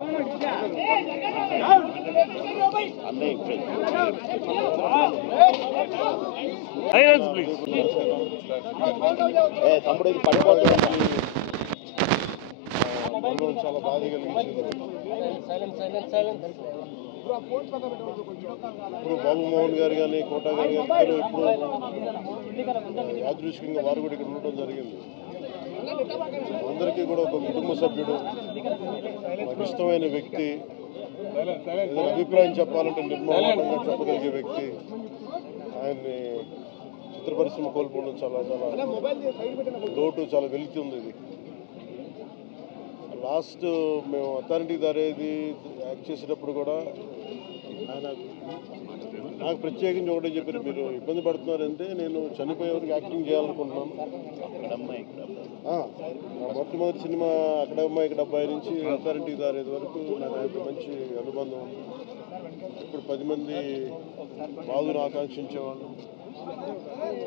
తమ్ముడు ఇది పడిపోతుంది. చాలా బాధ కలిగించింది. ఇప్పుడు బాబు మోహన్ గారు కానీ కోటా గారు కానీ ఇప్పుడు యాదృష్టికంగా వారు కూడా ఇక్కడ ఉండటం జరిగింది. అందరికీ కూడా ఒక కుటుంబ సభ్యుడు, నాకు ఇష్టమైన వ్యక్తి, ఏదైనా అభిప్రాయం చెప్పాలంటే నిర్మలంగా చెప్పగలిగే వ్యక్తి. ఆయన్ని చిత్ర పరిశ్రమ కోల్పోవడం చాలా లోటు, చాలా వెళ్తుంది. ఇది లాస్ట్ మేము అథారిటీ దారేది యాక్ట్ చేసేటప్పుడు కూడా ఆయన నాకు ప్రత్యేకించి ఒకటే చెప్పారు, మీరు ఇబ్బంది పడుతున్నారంటే నేను చనిపోయే వరకు యాక్టింగ్ చేయాలనుకుంటున్నాను. మొట్టమొదటి సినిమా అక్కడ అమ్మాయి ఇక్కడ అబ్బాయి నుంచి అథారిటీ దారేది వరకు నాకు ఆయనతో మంచి అనుబంధం ఉంది. ఇప్పుడు 10 మంది బాధను ఆకాంక్షించేవాళ్ళు.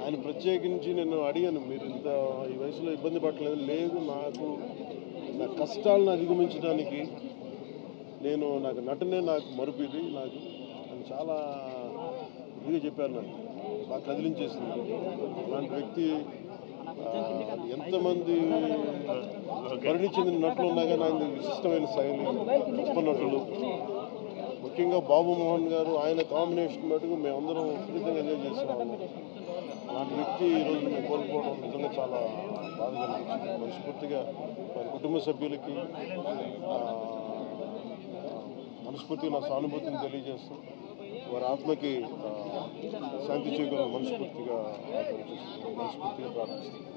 ఆయన ప్రత్యేకించి నేను అడిగాను, మీరు ఇంత ఈ వయసులో ఇబ్బంది పడలేదు. లేదు, నాకు నా కష్టాలను అధిగమించడానికి నాకు నటనే నాకు మరుపుది, నాకు అని చాలా ఇదిగా చెప్పారు. నాకు బాగా కదిలించేసింది. అలాంటి వ్యక్తి ఎంతమంది పరిణి చెందిన నటులు ఉన్నా కానీ ఆయన విశిష్టమైన శైలి, గొప్ప నటులు, ముఖ్యంగా బాబు మోహన్ గారు, ఆయన కాంబినేషన్ మటుకు మేమందరం విపరీతంగా ఎంజాయ్ చేసేవాళ్ళం. అలాంటి వ్యక్తి ఈరోజు మేము కోల్పోవడం నిజంగా చాలా బాధ కలిగించింది. మనస్ఫూర్తిగా వారి కుటుంబ సభ్యులకి మనస్ఫూర్తిగా నా సానుభూతిని తెలియజేస్తూ వారి ఆత్మకి శాంతి చేకూరాలని మనస్ఫూర్తిగా ప్రార్థిస్తున్నాను.